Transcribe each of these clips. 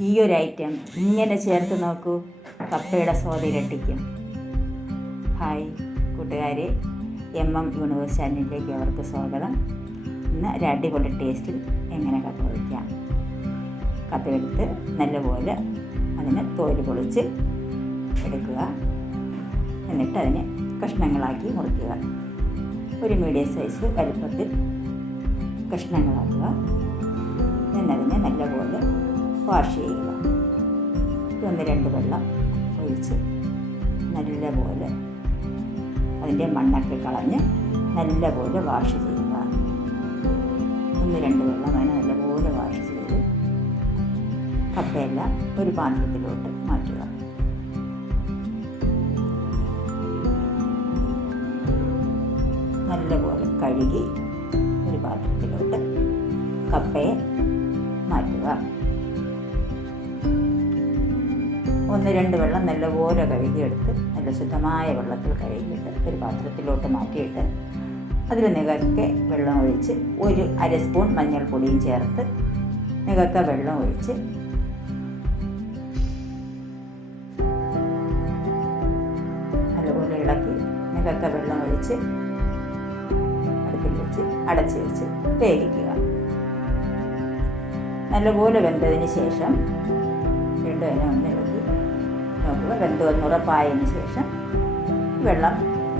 ഈ ഒരു ഐറ്റം ഇങ്ങനെ ചേർത്ത് നോക്കൂ. കപ്പയുടെ സ്വാദ് ഇരട്ടിക്കും ഹായ് കൂട്ടുകാരെ. എം എം യൂണിവേഴ്സ് ചാനലിലേക്ക് അവർക്ക് സ്വാഗതം. ഇന്ന് ഒരു അടിപൊളി ടേസ്റ്റിൽ എങ്ങനെ കപ്പ വയ്ക്കാം കപ്പ എടുത്ത് നല്ലപോലെ അതിനെ തോൽ പൊളിച്ച് എടുക്കുക. എന്നിട്ട് അതിനെ കഷ്ണങ്ങളാക്കി മുറിക്കുക. ഒരു മീഡിയം സൈസ് വലുപ്പത്തിൽ കഷ്ണങ്ങളാക്കുക. എന്നതിനെ നല്ലപോലെ വാഷ് ചെയ്യുക. ഒന്ന് രണ്ട് വെള്ളം ഒഴിച്ച് നല്ലപോലെ അതിന്റെ മണ്ണൊക്കെ കളഞ്ഞ് നല്ലപോലെ വാഷ് ചെയ്യുക. ഒന്ന് രണ്ട് വെള്ളം അതിനെ നല്ലപോലെ വാഷ് ചെയ്ത് കപ്പയെല്ലാം ഒരു പാത്രത്തിലോട്ട് മാറ്റുക. നല്ലപോലെ കഴുകി ഒരു പാത്രത്തിലോട്ട് കപ്പയെ മാറ്റുക. ഒന്ന് രണ്ട് വെള്ളം നല്ലപോലെ കഴുകിയെടുത്ത് നല്ല ശുദ്ധമായ വെള്ളത്തിൽ കഴുകിയിട്ട് ഒരു പാത്രത്തിലോട്ട് മാറ്റിയിട്ട് അതിൽ നികക്കെ വെള്ളം ഒഴിച്ച് ഒരു അര സ്പൂൺ മഞ്ഞൾപ്പൊടിയും ചേർത്ത് നികക്ക വെള്ളം ഒഴിച്ച് നല്ലപോലെ ഇളക്കി നികക്ക വെള്ളം ഒഴിച്ച് അടുപ്പിൽ വെച്ച് അടച്ച് വെച്ച് വേവിക്കുക. നല്ലപോലെ വെന്തതിന് ശേഷം വീണ്ടും അതിനെ ഒന്ന് ഇളക്കി വെന്തുവെന്ന് വെന്ത് വന്ന് ഉറപ്പായതിന് ശേഷം വെള്ളം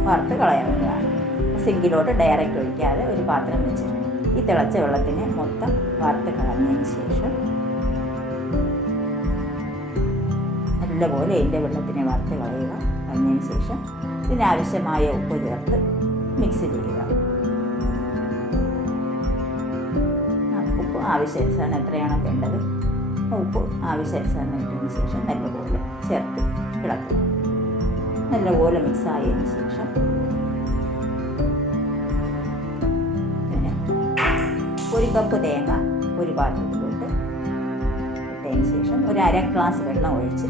വറുത്ത് കളയാവുന്നതാണ്. സിങ്കിലോട്ട് ഡയറക്റ്റ് ഒഴിക്കാതെ ഒരു പാത്രം വെച്ച് ഈ തിളച്ച വെള്ളത്തിനെ മൊത്തം വറുത്ത് കളഞ്ഞതിന് ശേഷം നല്ലപോലെ ഇതിന്റെ വെള്ളത്തിനെ വറുത്ത് കളയുക. കളഞ്ഞതിന് ശേഷം ഇതിനാവശ്യമായ ഉപ്പ് ചേർത്ത് മിക്സ് ചെയ്യുക. ഉപ്പ് ആവശ്യാനുസരണം എത്രയാണോ വേണ്ടത് ഉപ്പ് ആവശ്യാനുസരണം ഇട്ടതിന് ശേഷം നല്ലപോലെ ചേർത്ത് ഇളക്കുക. നല്ലപോലെ മിക്സായതിന് ശേഷം പിന്നെ ഒരു കപ്പ് തേങ്ങ ഒരു പാത്രത്തിലോട്ട് ഇട്ടതിന് ശേഷം ഒരു അര ഗ്ലാസ് വെള്ളം ഒഴിച്ച്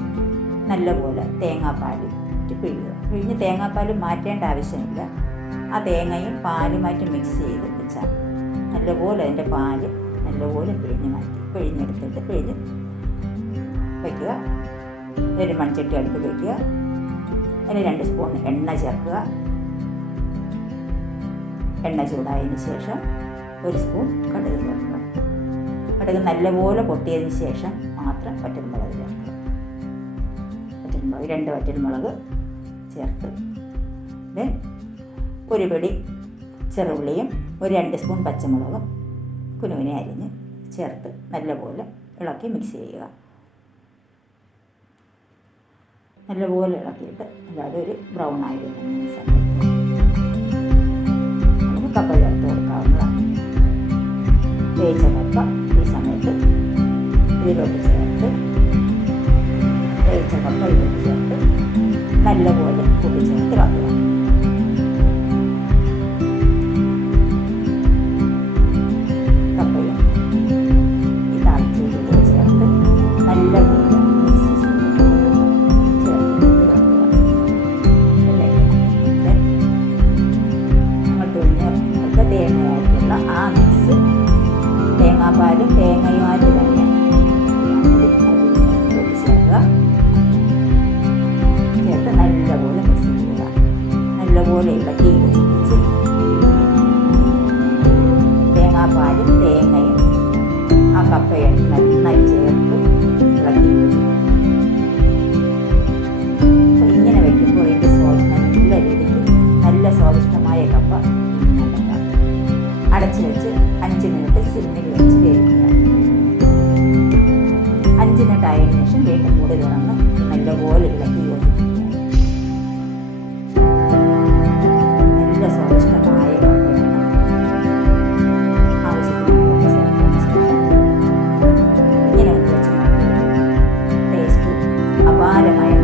നല്ലപോലെ തേങ്ങാപ്പാൽ പിഴിയുക പിഴിഞ്ഞ് തേങ്ങാപ്പാൽ മാറ്റേണ്ട ആവശ്യമില്ല. ആ തേങ്ങയും പാലുമായിട്ട് മിക്സ് ചെയ്ത് വെച്ചാൽ നല്ലപോലെ അതിന്റെ പാൽ നല്ലപോലെ പിഴിഞ്ഞ് മാറ്റി പിഴിഞ്ഞെടുത്തിട്ട് പിഴിഞ്ഞ് വയ്ക്കുക ഒരു മൺചട്ടി അടുപ്പ് വയ്ക്കുക അതിന് രണ്ട് സ്പൂൺ എണ്ണ ചേർക്കുക. എണ്ണ ചൂടായതിന് ശേഷം ഒരു സ്പൂൺ കടുക് ചേർക്കുക. കടുക് നല്ലപോലെ പൊട്ടിയതിന് ശേഷം മാത്രം വറ്റൽമുളക് ചേർക്കുക. വറ്റൽമുളക് രണ്ട് വറ്റൽമുളക് ചേർത്ത്. ഒരു പിടി ചെറുള്ളിയും ഒരു രണ്ട് സ്പൂൺ പച്ചമുളകും കുനുവിനെ അരിഞ്ഞ് ചേർത്ത് നല്ലപോലെ ഇളക്കി മിക്സ് ചെയ്യുക. നല്ലപോലെ ഇളക്കിയിട്ട് അതായത് ഒരു ബ്രൗൺ ആയി വരുന്ന കപ്പ ചേർത്ത് കൊടുക്കാവുന്നതാണ്. കപ്പ ഈ സമയത്ത് ഇതിലോട്ട് ചേർത്ത് വേവിച്ച കപ്പ ഇതിലോട്ട് ചേർത്ത് നല്ലപോലെ കൂടി ചേർത്ത് ഇളക്കുക. തേങ്ങയായിട്ടുള്ള ആ മിക്സ് തേങ്ങാപ്പാലും തേങ്ങയുമായിട്ട് തന്നെ തേങ്ങാപ്പാലും തേങ്ങയും ആ കപ്പയായിട്ട് നന്നായി ചേർത്ത് ഇളക്കി ഇങ്ങനെ വെക്കുമ്പോൾ ഇതിന്റെ സ്വാദ് നല്ല രീതിക്ക് നല്ല സ്വാദിഷ്ടമായ കപ്പ അടച്ചു അഞ്ച് മിനിറ്റ് സിമ്മിൽ വെച്ച് വേവിക്കുക അഞ്ച് മിനിറ്റ് ആയതിനു ശേഷം വീണ്ടും മൂടി തുറന്ന് നല്ല സ്വാദിഷ്ടമായ ഇളക്കി അപാരമായി